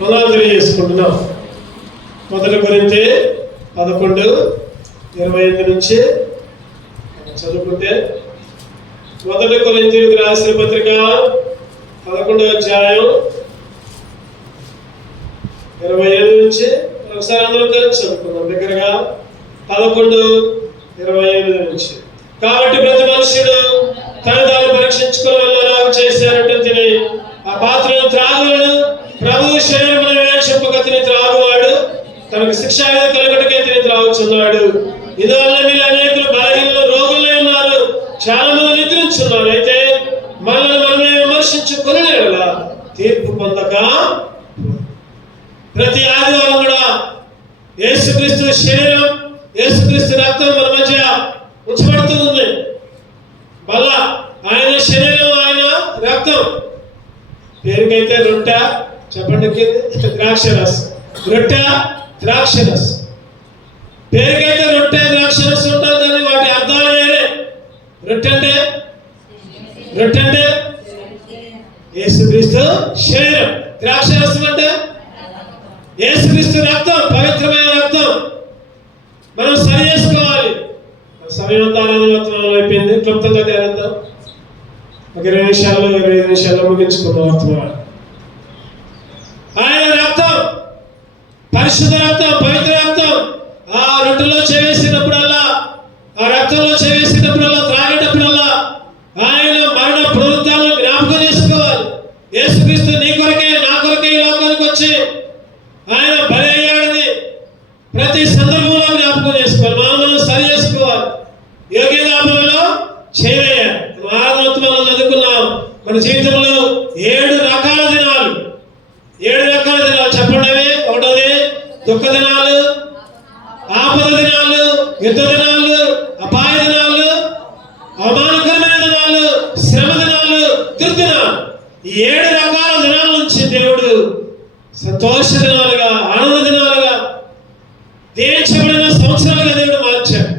మనం తెలియజేసుకుంటున్నాం. 1 కొరింథీ 11:28 నుంచి చదువుకుంటే, 1 కొరింథీయులకు రాసిన పత్రిక 11వ అధ్యాయం 27 నుంచి ఒకసారి అందరూ కలిసి చదువుకుందాం. దగ్గరగా 11:28 నుంచి. కాబట్టి ప్రతి మనుషుడు తను తాను పరీక్షించుకోవాలని నాకు చేశారంటే తిని ఆ పాత్రను త్రాగువాడు ప్రభువు శరీరమును వివేక్షింపక తిని త్రాగువాడు తనకు శిక్షావిధి కలుగుటకే తిని త్రాగుచున్నాడు. ఇందువల్ల మీరు అనేకులు బలహీనులు రోగులై ఉన్నారు, చాలా మంది నిద్రించున్నారు. అయితే మనల్ని మనమే విమర్శించుకుని తీర్పు పొందక ప్రతి ఆదివారం కూడా యేసుక్రీస్తు శరీరం యేసుక్రీస్తు రక్తం మన మధ్య ఉంచబడుతూ ఉంది. మళ్ళా ఆయన శరీరం ఆయన రక్తం. పేరుకైతే రొట్టె, చెప్పండి ద్రాక్షరసం. రొట్టె ద్రాక్షరసం. పేరుకైతే రొట్టె ద్రాక్షరసం ఉంటుంది, కానీ వాటి అర్థాలు వేరే. రొట్టె అంటే యేసుక్రీస్తు శరీరం, ద్రాక్షరసం అంటే యేసుక్రీస్తు రక్తం, పవిత్రమైన రక్తం. మనం సరి చేసుకోవాలి. సమయం అంతా ఆనందవర్తమానం అయిపోయింది. క్లుప్తంగా ధ్యానిద్దాం. ఒక 20 నిమిషాల్లో 25 నిమిషాల్లో ముగించుకున్నాం వర్తమానం. ఆయన రక్తం పరిశుద్ధ రక్తం, పవిత్ర రక్తం. ఆ రొట్టెలో చేసినప్పుడల్లా, ఆ రక్తంలో చేసినప్పుడల్లా, త్రాగేటప్పుడల్లా ఆయన మరణ పునరుద్ధాలను జ్ఞాపకం చేసుకోవాలి. యేసుక్రీస్తు నీ కొరకే నా కొరకే ఈ లోకానికి వచ్చి ఆయన బలి అయ్యాడని ప్రతి సందర్భంలో జ్ఞాపకం చేసుకోవాలి. మనం సరి చేసుకోవాలి. యోగ్యతాపనలో చేయవేయాలి. ఆరాధనోత్సవాలు చదువుకున్నాం. మన జీవితంలో 7 రకాల దినాలు. 7 రకాల దినాలు చెప్పండి. అవి ఒకటోది దుఃఖ దినాలు, ఆపద దినాలు, యుద్ధ దినాలు, అపాయ దినాలు, అవమానకరమైన దినాలు, శ్రమ దినాలు, దుర్దినాలు. ఈ 7 రకాల దినాల నుంచి దేవుడు సంతోష దినాలుగా, ఆనంద దినాలుగా, దీవించబడిన సంవత్సరాలుగా దేవుడు మార్చాడు.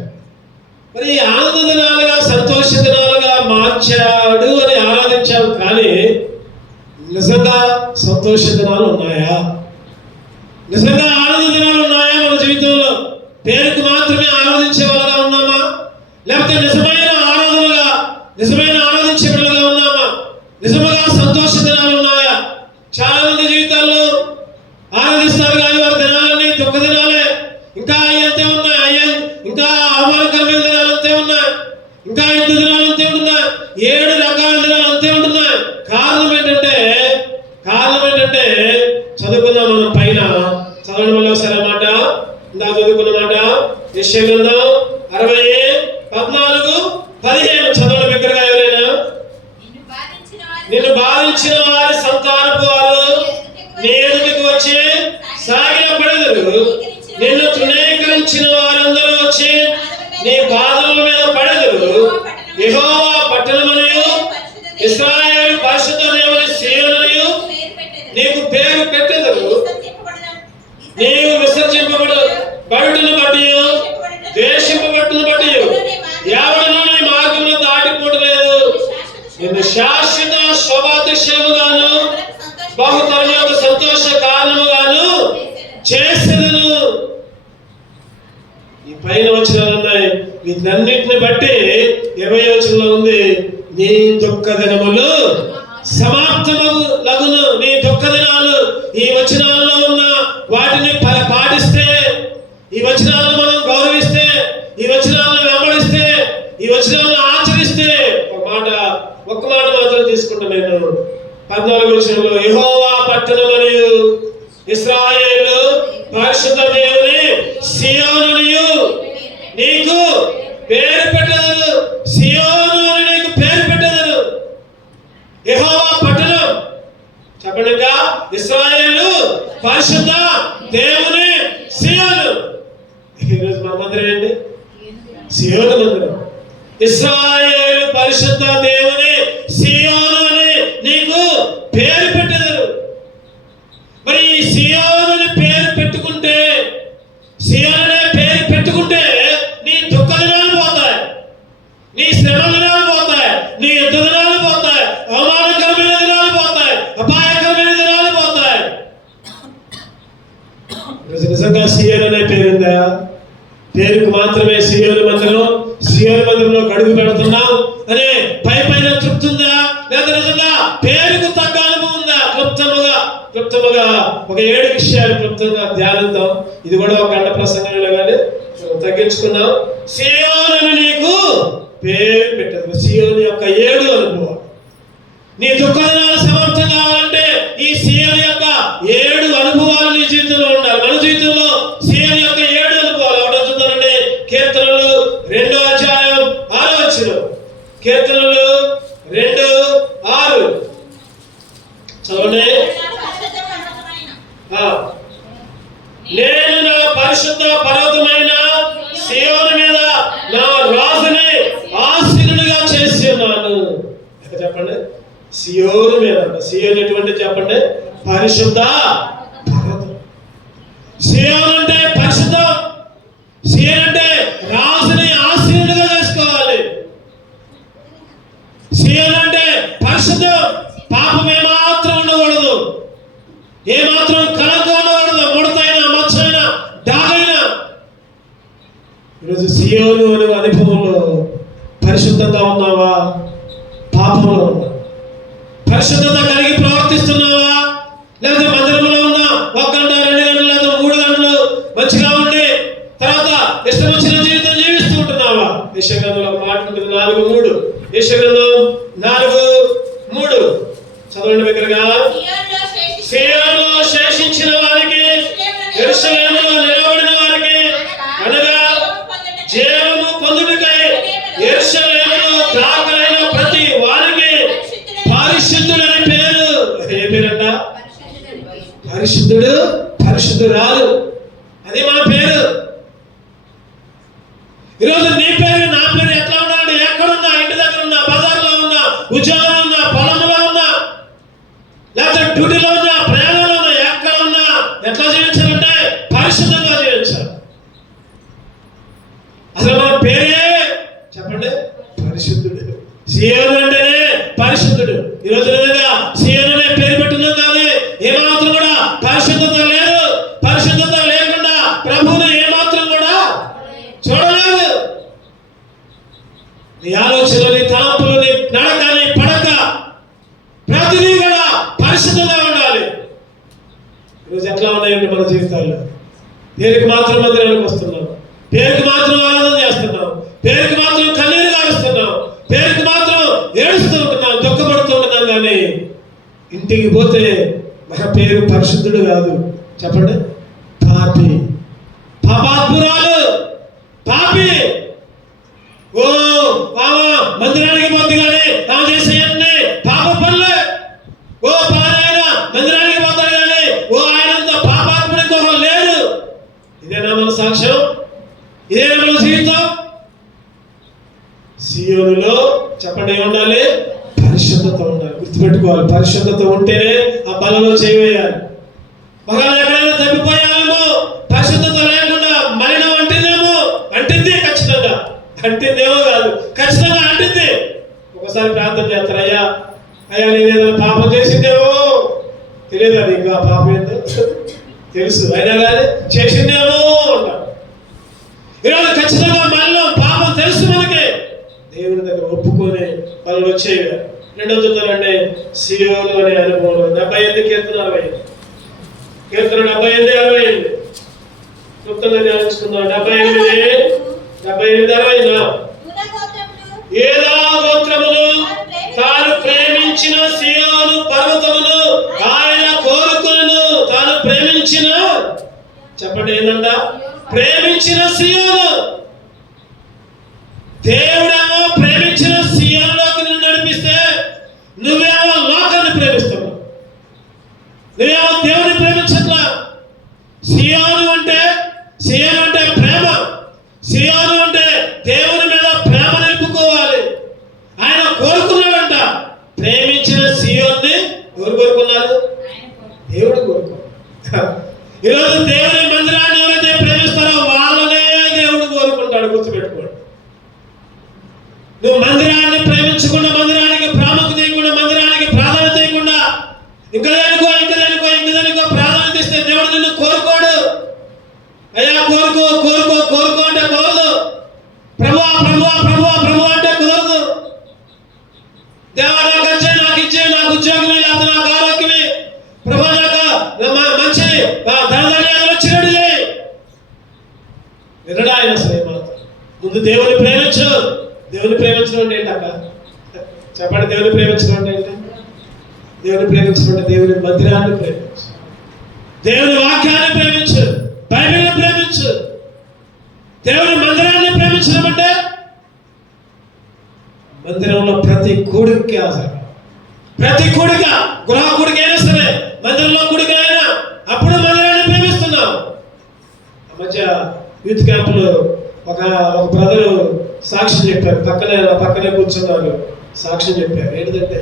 మరి ఈ ఆనంద దినాలుగా, సంతోష దినాలుగా మార్చాడు అని ఆరాధించాం. కానీ నిజంగా సంతోష దినాలు ఉన్నాయా? నిజంగా ఆనంద దినాలు ఉన్నాయా మన జీవితంలో? పేరుకు మాత్రమే ఆరాధించే వాళ్ళగా ఉన్నామా? లేకపోతే నిజమైన ఆరాధనగా, నిజమైన ఆరాధించే వాళ్ళగా ఉన్నామా? నిజంగా సంతోష దినాలు ఉన్నాయా? చాలా మంది జీవితాల్లో ఆరాధిస్తారు కానీ వారి దినాలన్నీ దుఃఖ దినాలే. ఇంకా అంతే ఉన్నాయి, ఇంకా అవమానకరమైన దినాలు అంతే ఉన్నాయి, ఇంకా యుద్ధ దినాలు అంతే ఉంటున్నాయి, 7 రకాల దినాలు అంతే ఉంటున్నాయి. కారణం ఏంటంటే చదువుకుందాం. మనం పైన చదవడం వల్ల ఒకసారి మాట ఇందా చదువుకున్న మాట యెషయా గ్రంథం 60:14-15 చదవడం దగ్గరగా. ఎవరైనా నిన్ను బాధించిన వారి సంతానపు వారు నీ ఎదుటికి వచ్చి సాగిల పడెదరు. నిన్ను తృణీకరించిన వారందరూ వచ్చి నీ పాదముల మీద పడెదరు. యెహోవా పట్టణమనియు ఇశ్రాయేలు పరిశుద్ధ దేవుని సీయోననియు నీకు పేరు పెట్టెదరు. నీవు విసర్జింపబడుటను బట్టి, ద్వేషింపబడుటను బట్టి ఎవడనూ నీ మార్గమును దాటిపోవట్లేదు. నిన్ను శాశ్వత శోభాతిశయముగాను బహుతరం యొక్క సంతోష కారణముగాను చేసేదను. ఈ పైన వచనాలు ఉన్నాయి. వీటన్నిటిని బట్టి 20వ వచనంలో ఉంది, నీ దుఃఖ దినములు సమాప్తమగును. నీ దుఃఖ దినాలు ఈ వచనాల్లో ఉన్న వాటిని పాటిస్తే, ఈ వచనాలను మనం గౌరవిస్తే, ఈ వచనాలను వెంబడిస్తే, ఈ వచనాలను ఆచరిస్తే, ఒక్క మాట మాత్రం తీసుకుంటాను నేను. 14వ వచనంలో యెహోవా పట్టణమనియు ఇశ్రాయేలు పరిశుద్ధ దేవుని సీయోననియు నీకు పేరు పెట్టెదరు. సీయోను అని నీకు పేరు పెట్టెదరు. యెహోవా పట్టణం చెప్పండి. ఇశ్రాయేలు పరిశుద్ధ దేవుని సీయోను. ఈరోజు మన మందిరం ఏంటి? సీయోను మందిరం. ఇశ్రాయేలు పరిశుద్ధ దేవుని సీయోను అని నీకు పేరు పెట్టెదరు. మరి ఈ సీయోను పేరు పెట్టుకుంటే, సీయోను పేరు పెట్టుకుంటే నీ దుఃఖ దినాలు పోతాయి, నీ శ్రమ దినాలు పోతాయి, నీ యుద్ధ దినాలు పోతాయి, అవమానకరమైన దినాలు పోతాయి, అపాయకరమైన దినాలు నిజంగా సియోను అనే పేరుందా? పేరుకు మాత్రమే సియోను మందిరం, సియోను మందిరంలో అడుగు పెడుతున్నాం అనే పైన తృప్తి ఉందా? లేదా నిజంగా పేరుకు తగ్గ అనుభవం ఉందా? క్లుప్తముగా ఒక 7 విషయాలు క్లుప్తంగా ధ్యానంతో, ఇది కూడా ఒక గంట ప్రసంగంలో కానీ తగ్గించుకున్నాం. సియోను నీకు పేరు పెట్టదు. సియోను యొక్క 7 అనుభవం. నీ దుఃఖ దినాలు సమాప్తం కావాలంటే ఈ సియోను యొక్క 7 అనుభవాలు నీ జీవితంలో ఉండాలి. మన జీవితంలో సియోను యొక్క 7 అనుభవాలు ఒకటి చూద్దామండి. కీర్తనలు 2వ అధ్యాయం 6వ వచనం. కీర్తనలు 2:6 చదవండి. నేను నా పరిశుద్ధ పర్వతమైన సియోను మీద నా రాజుని ఆసీనుడిగా చేసి ఉన్నాను. చెప్పండి, సియోను మీద. సియోను ఎటువంటి చెప్పండి? పరిశుద్ధ పర్వతం. సియోను అంటే పరిశుద్ధం. సియోను అంటే రాజుని ఆసీనుడిగా చేసుకోవాలి. సియోను అంటే పరిశుద్ధం. పాపం ఏమాత్రం ఉండకూడదు, ఏమాత్రం కళంకం ఉండకూడదు, ముడతైనా మచ్చైనా దాగైనా. ఈరోజు సియోను అనే అనుభవంలో పరిశుద్ధంగా ఉన్నావా? పాపంలో ఉన్నా? పరిశుద్ధత కలిగి ప్రవర్తిస్తున్నావా? లేదా మందిరంలో ఉన్నా 1 గంట 2 గంటలు లేదా 3 గంటలు మంచిగా ఉండి తర్వాత ఇష్టం వచ్చిన జీవితం జీవిస్తూ ఉంటున్నావా? యెషయా గ్రంథంలో మాట ఉంటుంది 4:3. యెషయా గ్రంథం 4:3 చదవండి దగ్గరగా. సియోనులో శేషించిన వారికి, యెరూషలేములో నిలబడిన వారికి, అనగా జీవము పొందుటకై యెరూషలేములో దాఖలైన ప్రతి వారికి పరిశుద్ధుడని పేరు. ఏ పేరంట? పరిశుద్ధుడు, పరిశుద్ధురాలు. అది మన పేరు. ఈరోజు నీ పేరు, నా పేరు ఎట్లా ఉండాలంటే, ఎక్కడున్నా, ఇంటి దగ్గర ఉన్నా, బజార్లో ఉన్నా, ఉద్యోగంలో ఉన్నా, పొలంలో ఉన్నా, లేకపోతే డ్యూటీలో ఉన్నా, ప్రయాణంలో ఉన్నా, ఎక్కడ ఉన్నా ఎట్లా జీవించాలంటే పరిశుద్ధంగా జీవించాలి. అసలు మన పేరే చెప్పండి, పరిశుద్ధుడు. సియోను అంటేనే పరిశుద్ధుడు. ఈరోజు నిజంగా సియోను అనే పేరు పెట్టున్నాం కానీ ఏమాత్రం కూడా పరిశుద్ధత లేదు. పరిశుద్ధత లేకుండా ప్రభువుని ఏమాత్రం కూడా చూడలేదు. నీ ఆలోచనలు, నీ తలంపులు, నీ నడక, నీ పడక ప్రతిదీ కూడా పరిశుద్ధంగా ఉండాలి. ఈరోజు ఎట్లా ఉన్నాయండి మన జీవితాల్లో? పేరుకి మాత్రం మందిరానికి వస్తున్నాం, పేరుకి మాత్రం ఆరాధన చేస్తున్నాం, పేరుకి మాత్రం కన్నీరు కారుస్తున్నాం, పేరుకి మాత్రం ఏడుస్తూ ఉంటున్నాం, దుఃఖపడుతూ ఉంటున్నాం. కానీ ఇంటికి పోతే మన పేరు పరిశుద్ధుడు కాదు. చెప్పండి, పాపి, పాపాత్మురాలు, పాపి. ఓ మందిరానికి పోతే కానీ తాము చేసే అన్ని పాప పనులే. ఓ ఆయన మందిరానికి పోతాడు కానీ ఓ ఆయనంత పాపాత్ముడు ఇంకొకరు లేరు. ఇదేనా మన సాక్ష్యం? ఇదేనా మన జీవితం? సియోనులో చెప్పండి ఏముండాలి? పరిశుద్ధత ఉండాలి. గుర్తుపెట్టుకోవాలి, పరిశుద్ధత ఉంటేనే ఆ బలలో చేయవేయాలి. ఒకవేళ ఎక్కడైనా తప్పిపోయామేమో, పరిశుద్ధత లేకుండా మలినం అంటిందేమో, అంటింది ఖచ్చితంగా, అంటిందేమో కాదు ఖచ్చితంగా అంటింది. ఒకసారి ప్రార్థన చేస్తారు, అయ్యా నేను ఏదైనా పాపం చేసిందేమో, తెలియదు అది ఇంకా పాపం ఏంటో తెలుసు, అయినా కానీ చేసిందేమో అంటారు. ఈరోజు ఖచ్చితంగా మనలో పాపం తెలుసు మనకి. దేవుని దగ్గర ఒప్పుకొని వాళ్ళు వచ్చేవి. రెండో చూద్దామండి, సియోను అనే అనుభవం. 78 కీర్తన 60. కీర్తన 78:60 క్లుప్తంగా ధ్యానించుకుందాం. 78:60 యూదా గోత్రమును తాను ప్రేమించిన సియోను పర్వతమును ఆయన కోరుకొనును. తాను ప్రేమించిన, చెప్పండి ఏంటంట? ప్రేమించిన సియోను. దేవుడేమో ప్రేమించిన సియోనులోకి నిన్ను నడిపిస్తే నువ్వేమో లోకాన్ని ప్రేమిస్తున్నావు. నువ్వేమో దేవుని ప్రేమించట్లా. సియోను అంటే ప్రేమ. సియోను అంటే దేవుని మీద ప్రేమ నిలుపుకోవాలి. ఆయన కోరుకున్నాడంట. ప్రేమించిన సియోన్ని ఎవరు కోరుకున్నారు? దేవుడు కోరుకున్నాడు. ఈరోజు దేవుని మందిరాన్ని ఎవరైతే ప్రేమిస్తారో వాళ్ళనే దేవుడు కోరుకుంటాడు. గుర్తుపెట్టుకోండి. నువ్వు మందిరాన్ని ప్రేమించకుండా, మందిరానికి ప్రాముఖ్యత ఇవ్వకుండా, మందిరానికి ప్రాధాన్యత ఇవ్వకుండా, ఇంకా దానికో ప్రాధాన్యత ఇస్తే దేవుడు నిన్ను కోరుకోడు. ప్రభా నాకు మంచి ధనధాన్యాలు వచ్చినట్టు చేయి. వినడా ఆయన అసలు ఏమాత్రం. ముందు దేవుని ప్రేమించు. దేవుని ప్రేమించడం అంటే ఏంటక్క? చెప్పండి. దేవుని ప్రేమించడం అంటే ఏంటి? దేవుని ప్రేమించడం అంటే దేవుని మందిరాన్ని ప్రేమించు, దేవుని వాక్యాన్ని ప్రేమించు, బైబిల్ని ప్రేమించు. దేవుని మందిరాన్ని ప్రేమించడం అంటే మందిరంలో ప్రతి కూడికి అవసరం. ప్రతి కూడిక, గృహ కూడిక అయినా సరే, మందిరంలో కూడిక అయినా అప్పుడు మందిరాన్ని ప్రేమిస్తున్నాం. ఆ మధ్య యూత్ క్యాంపులో ఒక బ్రదరు సాక్ష్యం చెప్పారు. పక్కనే కూర్చున్నారు, సాక్ష్యం చెప్పారు. ఏంటంటే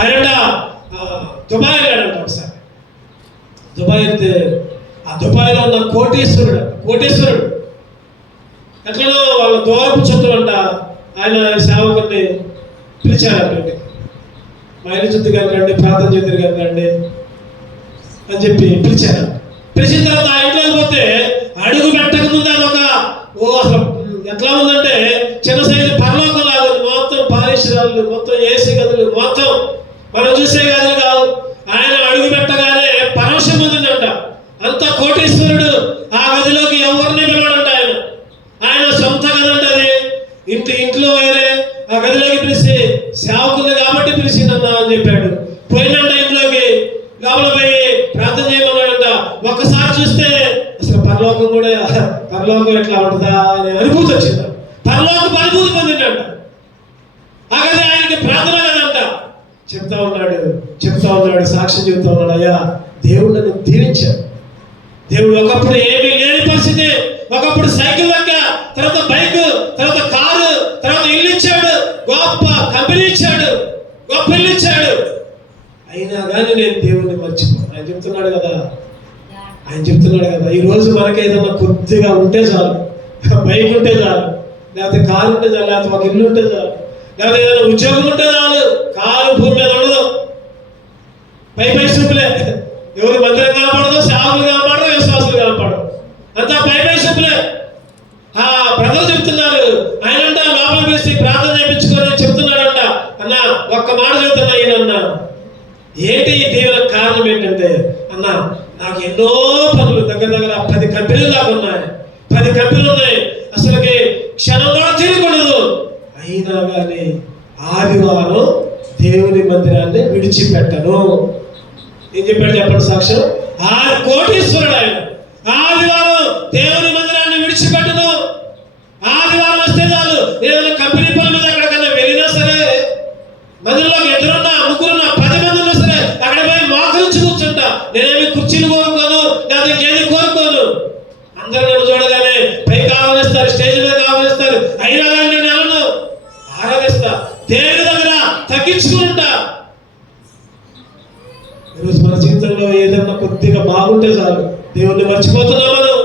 ఆయన దుబాయ్ వెళ్ళాడంట ఒకసారి. దుబాయ్ వెళ్తే ఆ దుబాయ్లో ఉన్న కోటీశ్వరుడు ఎట్లనో వాళ్ళ దూరపు చుట్టూ ఆయన సేవకుల్ని పిలిచారంటే, మా ఇల్లు చుట్టూ రండి, ప్రార్థన చేతులు రండి అని చెప్పి పిలిచారు. పిలిచిన తర్వాత ఆ ఇంట్లోకి పోతే అడుగు పెట్టక ముందు అదొక అసలు ఎట్లా ఉందంటే చిన్న సైజు పరలోకం లాగా మొత్తం పారిశ్రాలు, మొత్తం ఏసీ గదులు, మొత్తం మనం చూసే గదులు కావు. ఆయన అడుగు పెట్టగానే పరవశం పొందిందంట. అంత కోటీశ్వరుడు. ఆ గదిలోకి ఎవరిని పిలవడంట. ఆయన సొంత గది అంటది. ఇంట్లో వేరే ఆ గదిలోకి పిలిచి సేవకులు కాబట్టి పిలిచిందన్నా అని చెప్పాడు. పోయినంట ఇంట్లోకి, లోపల పోయి ప్రార్థన చేయమన్నాడంట. ఒక్కసారి చూస్తే అసలు పరలోకం ఎట్లా ఉంటుందా అనే అనుభూతి వచ్చింది. పరలోకపు అనుభూతి పొందిందంట. ఆ గది ఆయనకి ప్రార్థన కదంట. చెప్తా ఉన్నాడు, సాక్ష్యం చెప్తా ఉన్నాడు. అయ్యా, దేవుడు నన్ను దీవించాడు. దేవుడు ఒకప్పుడు ఏమీ లేని పరిస్థితి, ఒకప్పుడు సైకిల్ లెక్క, తర్వాత బైక్, తర్వాత కారు, తర్వాత ఇల్లు ఇచ్చాడు, గొప్ప కంపెనీ ఇచ్చాడు, గొప్ప ఇల్లు ఇచ్చాడు. అయినా కానీ నేను దేవుణ్ణి మర్చిపోను. ఆయన చెప్తున్నాడు కదా. ఈ రోజు మనకి ఏదైనా కొద్దిగా ఉంటే చాలు, బైక్ ఉంటే చాలు, లేకపోతే కారు ఉంటే చాలు, లేకపోతే ఒక ఇల్లు ఉంటే చాలు, లేకపోతే ఏదైనా ఉద్యోగం ఉంటే చాలు. కారు భూమి మీద ఉండదు. పై చూపులే. ఎవరు మందిరం కనపడదు, సేవకులు కనపడదు, విశ్వాసులు కనపడదు. అంతా పై చూపులే. ఆ బ్రదర్ చెప్తున్నారు. ఆయనంట లోపల వేసి ప్రార్థన చేయించుకొని చెప్తున్నాడంట. అన్న ఒక్క మాట చెబుతున్నా ఈయనన్నా, ఏంటి ఈ దీవెన కారణం ఏంటంటే, అన్న నాకు ఎన్నో పనులు దగ్గర 10 కంపెనీలు దాకా ఉన్నాయి. 10 కంపెనీలు ఉన్నాయి. అసలుకి క్షణం కూడా తీరకూడదు. అయినా కానీ ఆదివారం దేవుని మందిరాన్ని విడిచిపెట్టను. ఏం చెప్పాడు చెప్పండి సాక్ష్యం? కోటీశ్వరుడు ఆయన. ఆదివారం దేవుని మందిరాన్ని విడిచిపెట్టను. ఆదివారం వస్తే చాలు, ఏదైనా కంపెనీ పని మీద ఎక్కడికన్నా వెళ్ళినా సరే, మందిరంలో 2 3 10 మంది ఉన్నా సరే అక్కడ పోయి మోకరించి కూర్చుంటా. నేనేమి కుర్చీలు కోరుకోను, లేదా ఇంకేది కోరుకోను. అందరూ నన్ను చూడగానే పైకి ఆహ్వానిస్తారు, స్టేజ్ మీద ఆహ్వానిస్తారు. అయినా కానీ నేను వెళ్ళను, ఆరాధిస్తా. దేవుని దగ్గర తగ్గించుకుంటా. ఈరోజు మన జీవితంలో ఏదన్నా కొద్దిగా బాగుంటే చాలు, దేవుణ్ణి మర్చిపోతున్నాం మనం.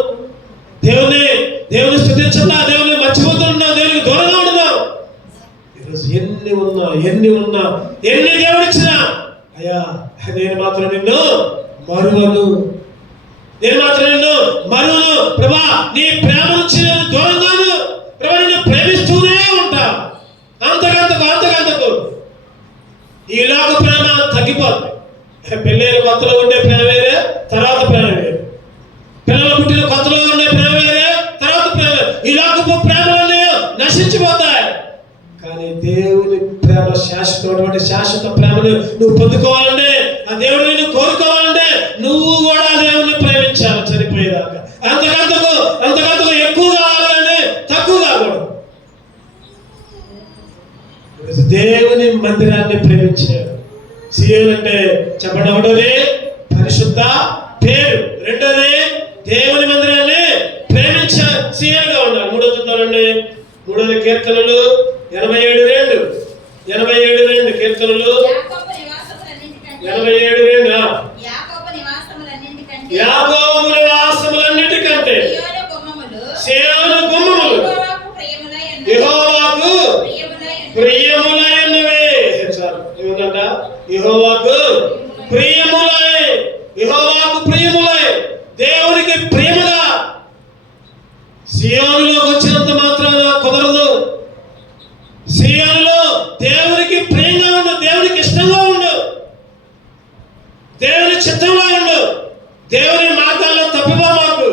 దేవుని స్తుతించున్నా, దేవుని మర్చిపోతున్నా, దేవునికి దూరంగా ఉంటున్నాం. ఈరోజు ఎన్ని ఉన్నా ఎన్ని దేవుడు ఇచ్చినా, అయ్యా నేను మాత్రం నిన్ను మరువను. ప్రభా, నీ ప్రేమ నుంచి నేను దూరంగాను. ప్రభా, నిన్ను ప్రేమిస్తూనే ఉంటా. అంతకంతకు ఈ లోక ప్రేమ తగ్గిపోతుంది. పెళ్ళైన కొత్తలో ఉండే ప్రేమ వేరే, తర్వాత ప్రేమ వేరే. పిల్లలు పుట్టిన కొత్తలో ఉండే ప్రేమ వేరే, తర్వాత ప్రేమ. ఈ లోకపు ప్రేమలన్నీ నశించిపోతాయి. కానీ దేవుని ప్రేమ శాశ్వత ప్రేమను నువ్వు పొందుకోవాలంటే, ఆ దేవుడిని నువ్వు కోరుకోవాలంటే నువ్వు కూడా దేవుణ్ణి ప్రేమించాలి చనిపోయేదాకా. అంతకంతకు ఎక్కువ కావాలి కానీ తక్కువ కాకూడదు. దేవుని మందిరాన్ని ప్రేమించాడు. సీఎల్ అంటే చెప్పండి, ఒకటోది పరిశుద్ధ పేరు, రెండోది దేవుని మందిరాన్ని ప్రేమించే సీఎల్గా ఉండాలి. మూడోది చూద్దామండి. మూడోది కీర్తనలు 87:2. కీర్తనలు 87:2. యాకోబు నివాసములన్నిటికంటే సీయోను గుమ్మములు యెహోవాకు ప్రియములైనవి. ఏమంట? యెహోవాకు ప్రియములై, దేవునికి ప్రియముగా. సీయోనులోకి వచ్చినంత మాత్రాన కుదరదు. సీయోనులో దేవునికి ప్రియంగా ఉండు, దేవునికి ఇష్టంగా ఉండు. దేవుని చిత్తంలో ఉండు. దేవుని మార్గాల్లో తప్పిపోమాకు.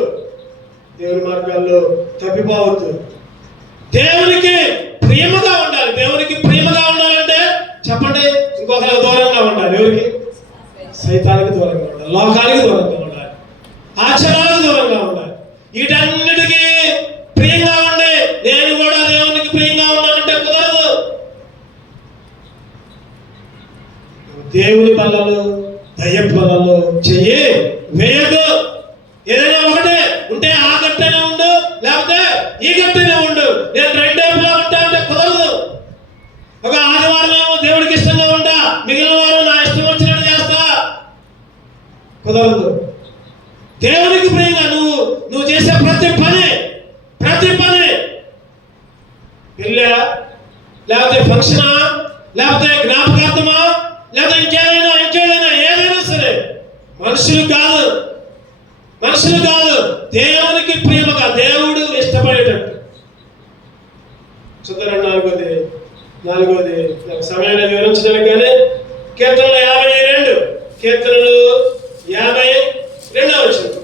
దేవుని మార్గాల్లో తప్పిపోవద్దు. దేవునికి ప్రియముగా ఉండాలి. దేవునికి ప్రియముగా ఉండాలంటే చెప్పండి, ఇంకొకరికి దూరంగా ఉండాలి. ఎవరికి? సైతానికి దూరంగా ఉండాలి, లోకానికి దూరంగా ఉండాలి, ఆచారాలకు దూరంగా ఉండాలి. వీటన్నిటికీ ప్రియంగా ఉండి నేను కూడా దేవునికి ప్రియంగా ఉన్నానంటే కుదరదు. దేవుని బలలో దయ్యపు బలలో చెయ్యి వేయదు. ఏదైనా ఒకటే ఉంటే ఆ గట్టనే ఉండు, లేకపోతే ఈ గట్టనే ఉండు. నేను రెండేపులా ఉంటా అంటే కుదరదు. ఒక ఆదివారం ఏమో దేవుడికి ఇష్టంగా ఉంటా, మిగిలిన వారు నా ఇష్టం వచ్చినట్టు చేస్తా, కుదరదు. దేవునికి ప్రియంగా నువ్వు చేసే ప్రతి పని పెళ్ళా, లేకపోతే ఫంక్షనా, లేకపోతే జ్ఞాపకార్థమా, లేకపోతే ఇంకేదైనా ఏదైనా సరే మనుషులు కాదు దేవునికి ప్రియముగా, దేవుడు ఇష్టపడేటట్టు. చూద్దాం. నాలుగోది సమయాన్ని వివరించడానికి కానీ కీర్తనలు 52 కీర్తనలు 52 వచ్చింది.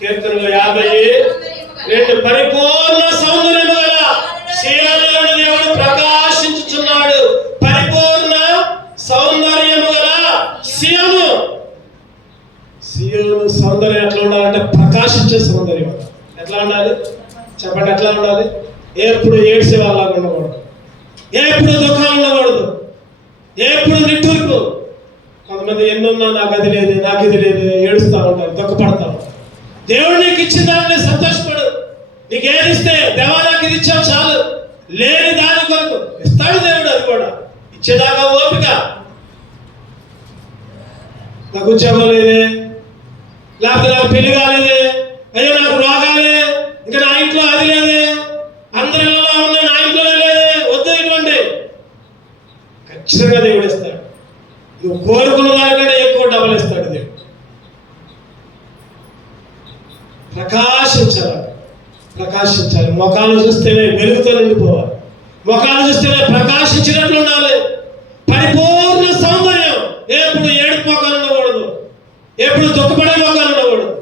కీర్తనలు 52 పరిపూర్ణ సౌందర్యము గల సీయోనులోని దేవుడు ప్రకాశించుచున్నాడు. పరిపూర్ణ సౌందర్యము గల సీయోను సౌందర్యం ఎట్లా ఉండాలంటే ప్రకాశించే సౌందర్యం. ఎట్లా ఉండాలి చెప్పండి? ఎట్లా ఉండాలి? ఎప్పుడు ఏడ్చే వాళ్ళగా ఉండకూడదు, ఎప్పుడు దుఃఖాలు ఉండకూడదు, ఎప్పుడు నిట్టూర్పు. కొంతమంది ఎన్నున్నా నాకు అది లేదు, నాకు ఇది లేదు, ఏడుస్తూ ఉంటారు, దుఃఖపడతా ఉంటారు. దేవుడు నీకు ఇచ్చిన దాన్ని సంతోషపడు. నీకు ఏది ఇస్తే దేవా నాకు ఇది ఇచ్చావు చాలు, లేని దాని కొరకు ఇస్తాడు దేవుడు. అది కూడా ఇచ్చేదాకా ఓపిక. నాకు ఉద్యోగం లేదే, లేకపోతే నాకు పెళ్లి కాలేదే, అయ్యో నాకు రోగాలే, ఇంకా నా ఇంట్లో అది లేదే, అందరి ఇళ్ళలో ఉంది నా ఇంట్లోనే లేదే, వద్దు. ఇటువంటి ఖచ్చితంగా దేవుడు ఇస్తాడు. నువ్వు కోరుకున్న దానికంటే ఎక్కువ డబ్బులు ఇస్తాడు దేవుడు. ప్రకాశించాలి. ముఖాలు చూస్తేనే వెలుగుతో నిండిపోవాలి. ముఖాలు చూస్తేనే ప్రకాశించినట్లు ఉండాలి. పరిపూర్ణ సౌందర్యం. ఎప్పుడు ఏడుపు ముఖాలు ఉండకూడదు, ఎప్పుడు దుఃఖపడే ముఖాలు ఉండకూడదు.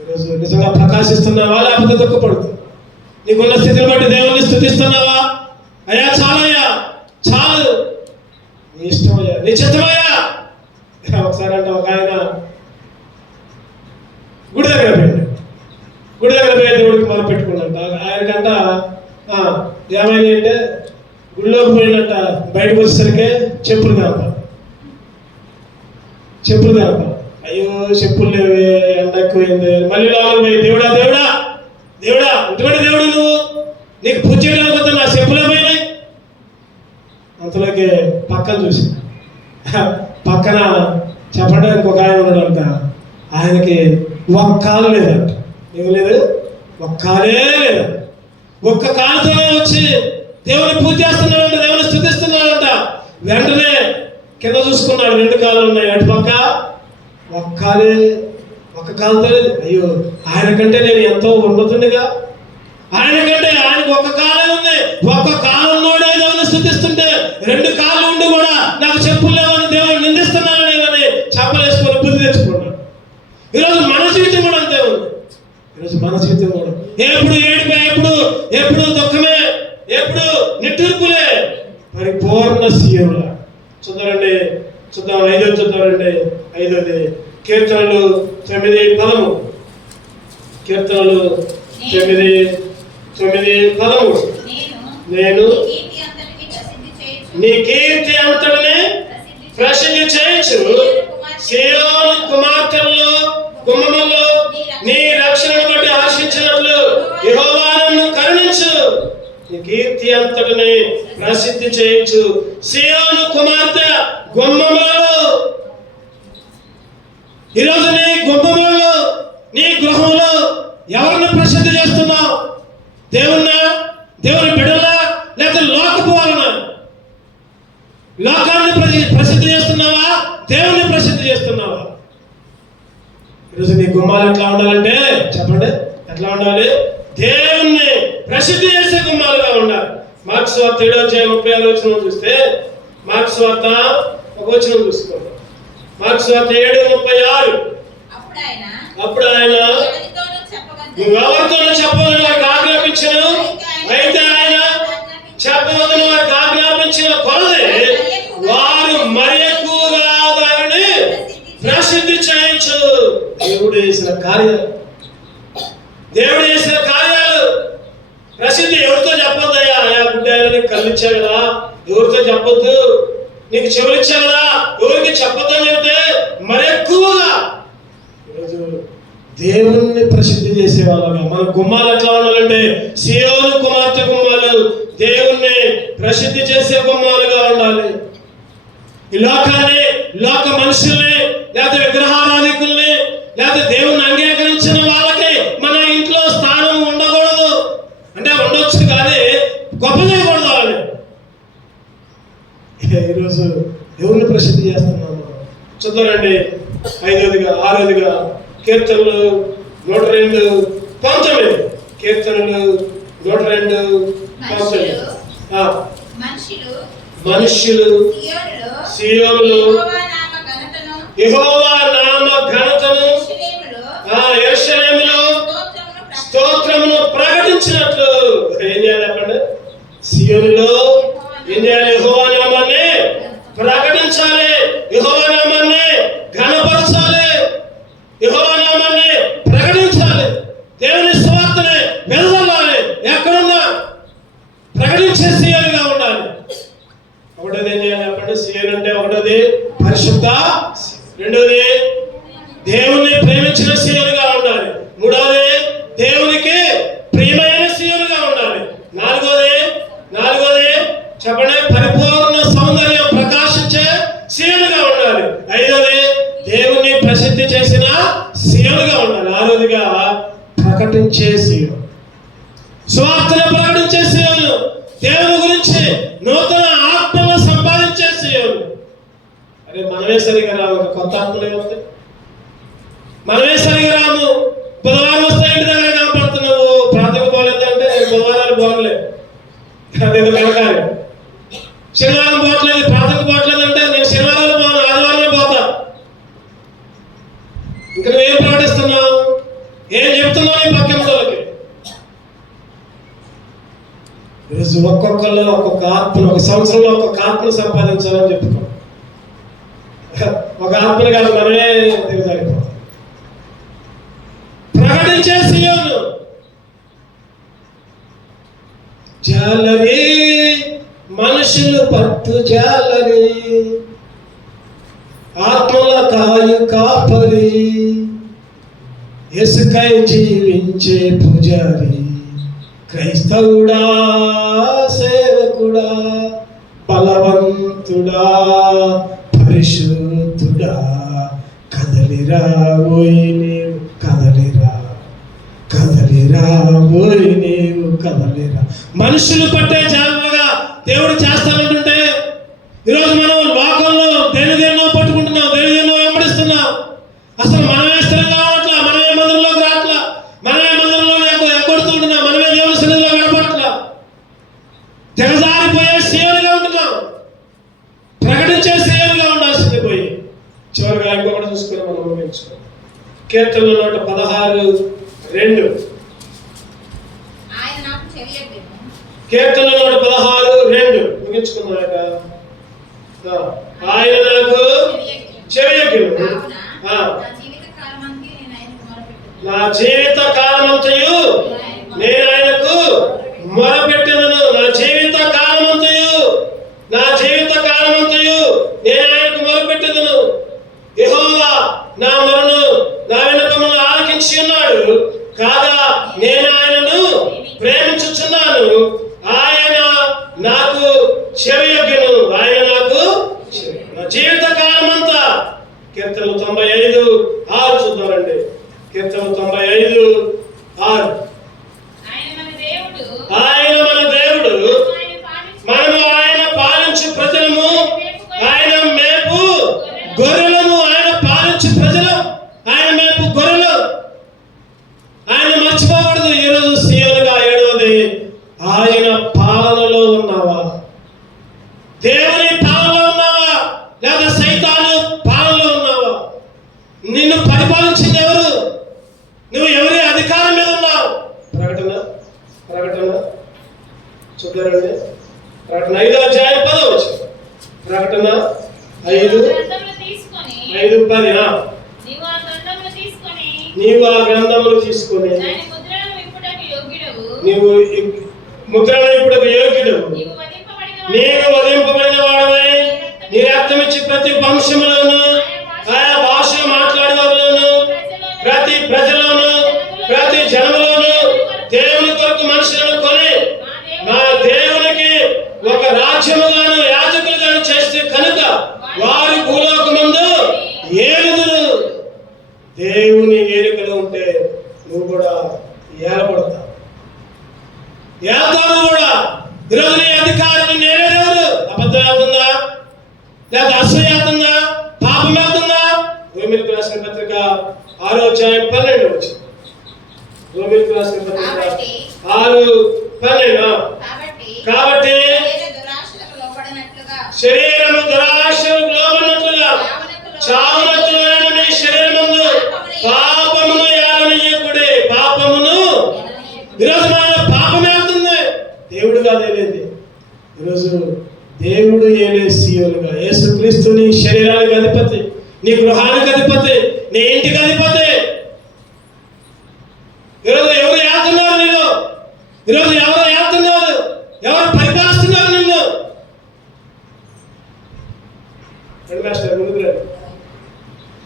ఈరోజు నిజంగా ప్రకాశిస్తున్నావా, లేకపోతే దుఃఖపడుతూ? నీకున్న స్థితిని బట్టి దేవుణ్ణి స్తుతిస్తున్నావా? అయ్యా చాలయ్యా, చాలు, నీ ఇష్టమయ్యా, నీ చిత్తమయ్యా. ఒకసారి అంటే ఒక ఆయన గుడి దగ్గర పోయి దేవుడికి మొదలు పెట్టుకున్నట్ట. ఆయనకంట ఏమైంది అంటే గుడిలోకి పోయినట్ట, బయటకు వచ్చేసరికి చెప్పులు కనప. అయ్యో చెప్పులు లేవే, ఎండ ఎక్కువైంది. మళ్ళీ లోపలికి పోయి దేవుడా ఇటువంటి దేవుడు నువ్వు, నీకు పూజ చేయడానికి వద్ద నా చెప్పులే పోయినాయి. అంతలోకి పక్కన చూసి పక్కన చెప్పడానికి ఒక ఆయన ఉన్నాడంట. ఆయనకి ఒక్క కాలు లేదంట. ఏం లేదు? ఒక్క కాలే లేదంట. ఒక్క కాలుతోనే వచ్చి దేవుని పూజ చేస్తున్నాడంట, దేవుని స్తుతిస్తున్నాడంట. వెంటనే కింద చూసుకున్నాడు, 2 కాళ్ళు ఉన్నాయి అటు పక్క. ఒక్క కాలుతో, అయ్యో ఆయనకంటే నేను ఎంతో ఉన్నతుండగా, ఆయనకు ఒక్క కాలే ఉంది. ఒక్క కాలు ఉన్నోడే దేవుని స్తుతిస్తుంటే 2 కాళ్ళు ఉండి కూడా నాకు చెప్పులు లేవని దేవుడు నిందిస్తున్నాను నేనని చెప్పలేసుకొని బుద్ధి తెచ్చుకున్నాడు. ఈరోజు మన జీవితం కూడా అంతే ఉంది. ఎప్పుడు ఏడుపే, ఎప్పుడు దుఃఖమే, ఎప్పుడు నిట్టూర్పులే. పరిపూర్ణ సీయోనులా. చూద్దాం 5వ చూద్దామండి. 5వది కీర్తనలు 9:10. కీర్తనలు 9:10. నేను నీ కీర్తి అంతటిని ప్రసిద్ధి చేయించు. సీయోను కుమార్తెల్లో గుమ్మముల్లో నీ రక్షణను బట్టి ఆశించినట్లు యెహోవా నన్ను కరుణించు. నీ కీర్తి అంతటిని ప్రసిద్ధి చేయించు. సీయోను కుమార్తె గుమ్మములలో, ఈరోజు నీ గుమ్మములలో, నీ గృహంలో ఎవరిని ప్రసిద్ధి చేస్తున్నావు? దేవుని బిడ్డలా, లేకపోతే లోకపు వలన? లోకాన్ని ప్రసిద్ధి చేస్తున్నావా, దేవుని ప్రసిద్ధి చేస్తున్నావా? ఈరోజు నీ గుమ్మాలు ఎట్లా ఉండాలంటే చెప్పండి, ఎట్లా ఉండాలి? దేవుణ్ణి ప్రసిద్ధి చేసే గుమ్మాలుగా ఉండాలి. మార్క్స్ వార్త 7వ అధ్యాయం 36వ వచనం చూస్తే, మార్క్స్ వార్త 1వ వచనం చూసుకోండి. మార్కు సువార్త 7:36. అప్పుడు ఆయన నువ్వెవరితోనూ చెప్పవద్దని వారికి ఆజ్ఞాపించను. అయితే ఆయన చెప్పవద్దని వారికి ఆజ్ఞాపించిన కొలది వారు మరి ఎక్కువగా దానిని ప్రసిద్ధి చేయించు. దేవుడు చేసిన కార్యాలు ప్రసిద్ధి ఎవరితో చెప్పొద్దయ్యా. ఆయా గుడ్డాయన నీకు కళ్ళు ఇచ్చా కదా, ఎవరితో చెప్పొద్దు. నీకు చెవులు ఇచ్చా కదా, ఎవరికి చెప్పొద్దు అని చెప్తే మరి ఎక్కువగా ఈరోజు దేవుణ్ణి ప్రసిద్ధి చేసే వాళ్ళగా మన గుమ్మాలు ఎట్లా ఉండాలంటే సీయోను కుమార్తె గుమ్మాలు దేవుణ్ణి ప్రసిద్ధి చేసే గుమ్మాలుగా ఉండాలి. ఈ లోకాన్ని, లోక మనుషుల్ని, లేకపోతే విగ్రహారాధికుల్ని, లేకపోతే దేవుణ్ణి అంగీకరించిన వాళ్ళకి మన ఇంట్లో స్థానం ఉండకూడదు. అంటే ఉండొచ్చు కానీ గొప్ప చేయకూడదు వాళ్ళని. ఈరోజు దేవుణ్ణి ప్రసిద్ధి చేస్తున్నాము. చూద్దామండి 5వదిగా 6వదిగా కీర్తనలు 102:19. కీర్తనలు 102:19. మనుష్యులు సీయోనులో యెహోవా నామ ఘనతను యెరూషలేములో స్తోత్రమును ప్రకటించినట్లు ఏం చేయాలి చెప్పండి? సీయోనులో ఏం చేయాలి? యెహోవా నామాన్ని ప్రకటించాలి, యెహోవా నామాన్ని ఘనపరచాలి, యెహోవా నామాన్ని ప్రకటించాలి, దేవుని సువార్తని వెదజల్లాలి. ఎక్కడున్నా ప్రకటించే సీయోనుగా ఉండాలి. ఒకటోది ఏం చేయాలి చెప్పండి? సీయోను అంటే ఒకటోది పరిశుద్ధ, రెండోది దేవుణ్ణి ప్రేమించిన సీయోనుగా ఉండాలి, మూడవది దేవునికి ప్రియమైన సీయోనుగా ఉండాలి, నాలుగోది చెప్పండి పరిపూర్ణ సౌందర్యం ప్రకాశించే సీయోనుగా ఉండాలి, ఐదోది దేవుణ్ణి ప్రసిద్ధి చేసిన సీయోనుగా ఉండాలి, ఆరోదిగా ప్రకటించే సీయోను, సువార్తను ప్రకటించే సీయోను, దేవుని గురించి నూతన ఆత్మను సంపాదించే సీయోను. అరే మనమే సరిగా రాము, కొత్త ఆత్మలు ఏమవుతాయి? మనమే సరిగా రాము. బుధవారం వస్తే ఇంటి దగ్గర కనపడుతున్నావు, ప్రార్థన పోలేదంటే బుధవారాలు పోగలేదు, అదేదో కనకాలి. శనివారం పోవట్లేదు, ప్రార్థన పోవట్లేదు అంటే నేను శనివారాలు పోను, ఆదివారమే పోతా. ఇంకా నువ్వేం ప్రకటిస్తున్నావు? ఏం చెప్తున్నావు ఈ వాక్యంలోకి? ఈరోజు ఒక్కొక్కళ్ళు ఒక్కొక్క ఆత్మను, ఒక సంవత్సరంలో ఒక్కొక్క ఆత్మను సంపాదించాలని చెప్పుకో. ఒక ఆత్మను కాదు, మనమే దిగజారిపోతాం. ప్రకటించే సీయోను. జాలరి మనుషులు పట్టు జాలరి, ఆత్మల కాయు కాపరి, యేసుకై జీవించే పూజారి, క్రైస్తవుడా సేవకుడా, బలవంతుడా పరిశుద్ధుడా, కదలిరా ఓయి నీవు కదలిరా, కదలిరా ఓయి నీవు కదలిరా. మనుషులు పట్టే జాగ్రత్తగా దేవుడు చేస్తానంటుంటే ఈరోజు మనం లోకంలో దేనిదేన్నో పట్టుకుంటున్నాం, దేనిదేన్నో వెంబడిస్తున్నాం. అసలు మనమే స్థిరంగా ఉండట్లా, మనమే మందిరంలోకి రావట్లా, మనమే మందిరంలో ఎగ్గొడుతుంటున్నాం, మనమే దేవుని సన్నిధిలో గడపట్లా, తెగజారిపోయే సీయోనుగా ఉంటున్నాం. ప్రకటించే సీయోనుగా ఉండాల్సింది పోయి. చివరిగా ఇంకొకటి చూసుకుని మనం ముగించుకోవాలి. కీర్తనలు 116:2. కీర్తనలు 116:2 ముగించుకున్నాక ఆయన నాకు చెవియెక్కును, నా జీవిత కాలమంతయు నేను ఆయనకు మొరపెట్టెదను, నా జీవిత కాలమంతయు నేను ఆయనకు మొరపెట్టెదను. యెహోవా నా మొరను, నా విన్నపమును ఆలకించి ఉన్నాడు కాగా నేను ఆయనను ప్రేమించుచున్నాను. ఆయన నాకు చెవియొగ్గెను, ఆయన నాకు నా జీవిత కాలమంతా. కీర్తనలు 95:6 చూద్దామండి. కీర్తనలు 95:6. ఆయన మన దేవుడు, మనము ఆయన పాలించు ప్రజలము, ఆయన మేపు గొర్రెలము. ఆయన పాలించు ప్రజలు, ఆయన మేపు గొర్రెలు. ఆయన మర్చిపోకూడదు. ఈరోజు సీయోనుగా 7వది ఆయన పాలనలో ఉన్నావా? దేవుని పాలనలో ఉన్నావా? లేదా సైతాను పాలనలో ఉన్నావా? నిన్ను పరిపాలించింది ఎవరు? నువ్వు ఎవరి అధికారం మీద ఉన్నావు? ప్రకటన ప్రకటన చూద్దారండి. ప్రకటన 5వ అధ్యాయం 10వ వచనం. ప్రకటన 5:10. నీవు ఆ గ్రంథములు తీసుకొని నీవు ముద్రను ఇప్పుడకు యోగ్యుడవు. నేను వధింపబడిన వాడవై నీ రక్తమిచ్చి ప్రతి వంశములోను ఆయా భాషలు మాట్లాడే వారిలోను ప్రతి ప్రజలోను ప్రతి జనములోను దేవుని కొరకు మనుషులను కొని మా దేవునికి ఒక రాజ్యముగాను యాజకులుగాను చేస్తే కనుక వారి భూలోకమందు ఏలుదురు. దేవుని ఏలికలో ఉంటే నువ్వు కూడా ఏలబడతావు, ఏళ్తావు కూడా. ఈరోజు నీ అధికారులు నేనేవారు అబద్ధం వెళ్తుందా, లేదా అసూయ వెళ్తుందా, పాపం వెళ్తుందా? రోమీయులకు రాసిన పత్రిక 6వ అధ్యాయం 12వ వచనం. రోమీయులకు రాసిన పత్రిక 6:12. కాబట్టి శరీరము దురాశలకు లోబడినట్లుగా చావునకు లోనైన మీ శరీరమందు పాపమును ఏలనీయకుడి. పాపమును ఈరోజు మన పాపం వెళ్తుంది, దేవుడు కాదేలేదు. ఈరోజు దేవుడు ఏలే సీయోనుగా యేసుక్రీస్తు నీ శరీరానికి అధిపతి, నీ గృహానికి అధిపతి, నీ ఇంటికి అధిపతి. ఈరోజు ఎవరు ఏళ్తున్నారు నేను? ఈరోజు ఎవరు ఏళ్తున్నారు? ఎవరు పరిపాలిస్తున్నారు నిన్ను?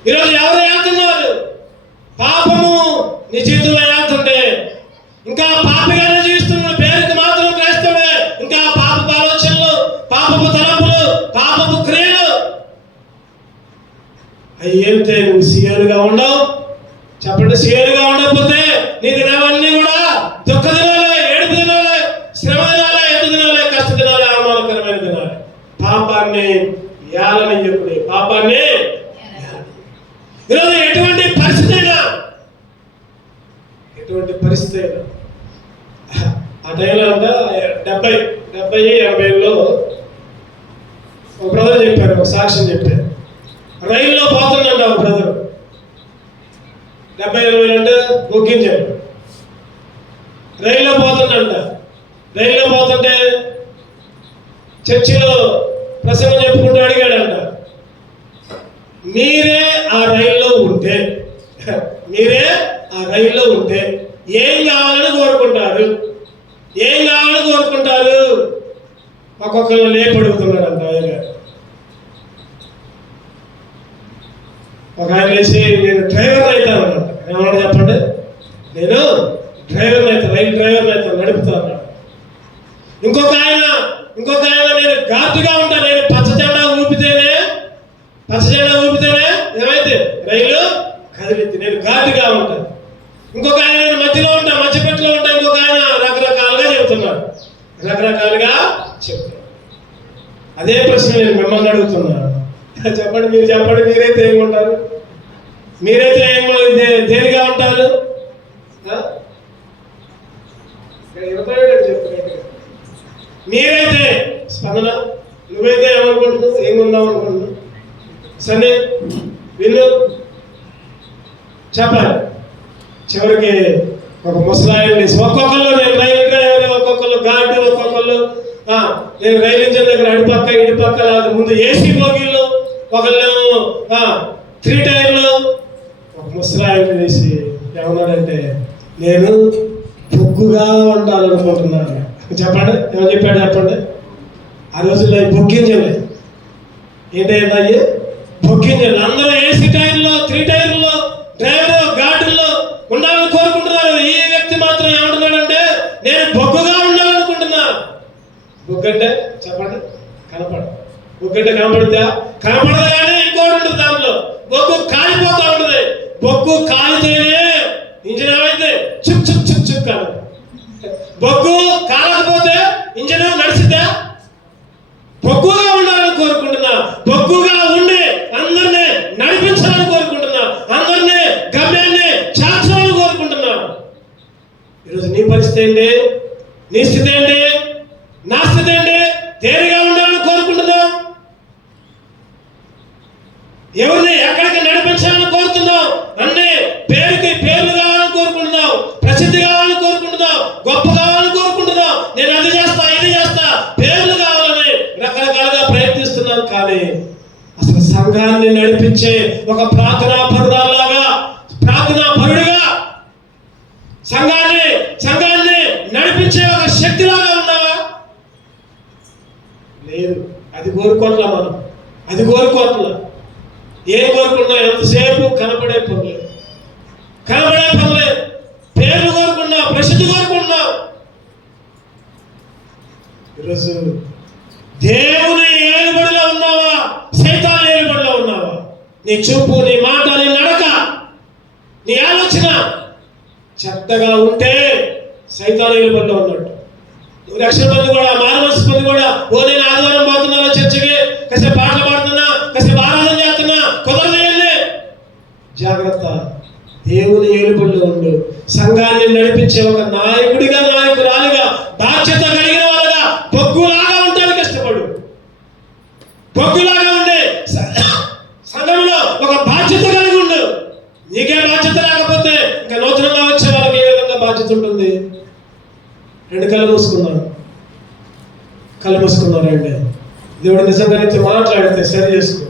ఈరోజు ఎవరు ఏళ్తున్నారు? పాపము నీ జీవితంలో ఏళ్తుంటే ఇంకా పాపిగానే జీవిస్తున్న పేరుకి మాత్రం క్రైస్తవుడే. ఇంకా పాపపు ఆలోచనలు, పాపపు తలంపులు, పాపపు క్రియలు అవి ఏమితే నువ్వు సీయోనుగా ఉండవు. చెప్పండి, సీయోనుగా ఉండకపోతే నీ దినాలన్నీ కూడా దుఃఖ దినాలే, ఏడుపు దినాలే, శ్రమ దినాలే, ఎత్తు దినాలే, కష్ట దినాలే, అవమానకరమైన దినాలే. పాపాన్ని ఏలనీయకుడి, పాపాన్ని. ఈరోజు ఎటువంటి పరిస్థితి అయినా ఆ టైంలో అంట 70-80లో ఒక బ్రదర్ చెప్పారు, ఒక సాక్ష్యం చెప్పారు. రైల్లో పోతుందంట ఒక బ్రదర్, 70-80 అంటే ముగించారు. రైల్లో పోతుందంట. రైల్లో పోతుంటే చర్చిలో ప్రసంగం చెప్పుకుంటూ అడిగాడంట, మీరే ఆ రైల్లో ఉంటే ఏం కావాలని కోరుకుంటారు? ఏం కావాలని కోరుకుంటారు? ఒక్కొక్కరు లేపడుగుతున్నాడంట ఆయన. ఒక ఆయన వేసి నేను డ్రైవర్ని అవుతాను. ఏమన్నా చెప్పండి, నేను డ్రైవర్ని అవుతాను, రైలు డ్రైవర్ని అవుతాను, నడుపుతాను. ఇంకొక ఆయన నేను ఘాటుగా ఉంటాను, నేను పచ్చ జెండా ఊపితేనే ఏమైతే రైలు కదిలింది, నేను ఘాటుగా ఉంటాను. ఇంకొక ఆయన నేను మధ్యలో ఉంటాను, మధ్యపెట్టులో ఉంటాను. ఇంకొక ఆయన రకరకాలుగా చెప్తున్నాడు. అదే ప్రశ్న నేను మిమ్మల్ని అడుగుతున్నాను. చెప్పండి, మీరు చెప్పండి, మీరైతే ఏముంటారు? మీరైతే దేనిగా ఉంటారు? మీరైతే స్పందన, నువ్వైతే ఏమనుకుంటున్నావు? ఏముందాం అనుకుంటున్నావు? సరే వీళ్ళు చెప్పాలి. చివరికి ఒక ముసలాయన్ని ఒక్కొక్కళ్ళు, నేను రైలు డ్రైవర్, ఒక్కొక్కళ్ళు గార్డు, ఒక్కొక్కళ్ళు నేను రైలు ఇంజన్ దగ్గర అడిపక్క ఇడిపక్క ముందు ఏసీ బోగీళ్ళు, ఒకళ్ళేమో 3 టైర్లు. ఒక ముసలాయన్ని వేసి ఏమన్నాడంటే, నేను బొగ్గుగా ఉండాలనుకుంటున్నాను. చెప్పండి, ఏమో చెప్పాడు చెప్పండి. ఆ రోజుల్లో బొగ్గింజన్లు ఏంటయ్యి? బొగ్గింజన్లు. అందరూ ఏసీ టైర్లో, 3 టైర్లో, డ్రైవర్ గార్డుల్లో ఉండాలని కోరుకుంటున్నారు. ఈ వ్యక్తి మాత్రం ఏమంటున్నాడంటే, నేను బొగ్గుగా ఉండాలనుకుంటున్నా. బొగ్గంటే చెప్పండి, కనపడదు. బొగ్గంటే కనపడుద్దా? కనపడదు. కానీ ఇంకోటి ఉంటుంది దాంట్లో, బొగ్గు కాలిపోతా ఉంటుంది. బొగ్గు కాలితేనే ఇంజిన్ ఏమైతే చుక్ చుక్ చుక్ చుక్ కాదు. బొగ్గు కాలకపోతే ఇంజిన్ నడిచిద్దా? బొగ్గుగా ఉండాలని కోరుకుంటున్నా. బొగ్గుగా ఉండి అందరినీ నడిపించాలని కోరుకుంటున్నా. అందరినీ గమ్యాన్ని చేర్చాలని కోరుకుంటున్నా. ఈరోజు నీ పరిస్థితి ఏంటి? నీ స్థితి ఏంటి? నా స్థితి ఏంటి? తేలిగా ఉండాలని కోరుకుంటున్నాం. ఎవరిని ఎక్కడికి నడిపించాలని కోరుతున్నాం? పేర్లు కావాలని కోరుకుంటున్నావు, ప్రసిద్ధి కావాలని కోరుకుంటున్నావు, గొప్ప కావాలని కోరుకుంటున్నావు. నేను అది చేస్తా, ఇది చేస్తా, పేర్లు కావాలని రకరకాలుగా ప్రయత్నిస్తున్నాను. కానీ అసలు సంఘాన్ని నడిపించే ఒక ప్రార్థనా పరుడిగా సంఘాన్ని నడిపించే ఒక శక్తిలాగా ఉన్నావా? లేదు. అది కోరుకోవట్లా మనం. అది కోరుకోవట్లా. ఏం కోరుకున్నా? ఎంతసేపు కనపడే పనులేదు, పేర్లు కోరుకున్నావు, ప్రసిద్ధి కోరుకున్నావు. ఈరోజు దేవుని ఏలుబడిలో ఉన్నావా, సైతాను ఏలుబడిలో ఉన్నావా? నీ చూపు, నీ మాట, నీ నడక, నీ ఆలోచన చెత్తగా ఉంటే సైతాను ఏలుబడిలో ఉన్నట్టు. 1,00,000 మంది కూడా, మానవలసి మంది కూడా, నేను ఆదివారం పోతున్నాను చర్చికి, కాసేపు పాటలు పాడుతున్నా, కాసేపు ఆరాధన చేస్తున్నా, కుదరదేయండి. జాగ్రత్త. దేవుని ఏలుబడిలో ఉండు. సంఘాన్ని నడిపించే ఒక నాయకురాలిగా, బాధ్యత కలిగిన వాళ్ళగా, బొగ్గులాగా ఉండడానికి కష్టపడు. బొగ్గులాగా ఉండే సంఘంలో ఒక బాధ్యత కలిగి ఉండు. నీకే బాధ్యత లేకపోతే ఇంకా నూతనంగా వచ్చే వాళ్ళకి ఏ విధంగా బాధ్యత ఉంటుంది? రెండు కళ్ళు మూసుకున్నాడు అండి. దేవుడు నిజంగా నీతో మాట్లాడితే సరి చేసుకో.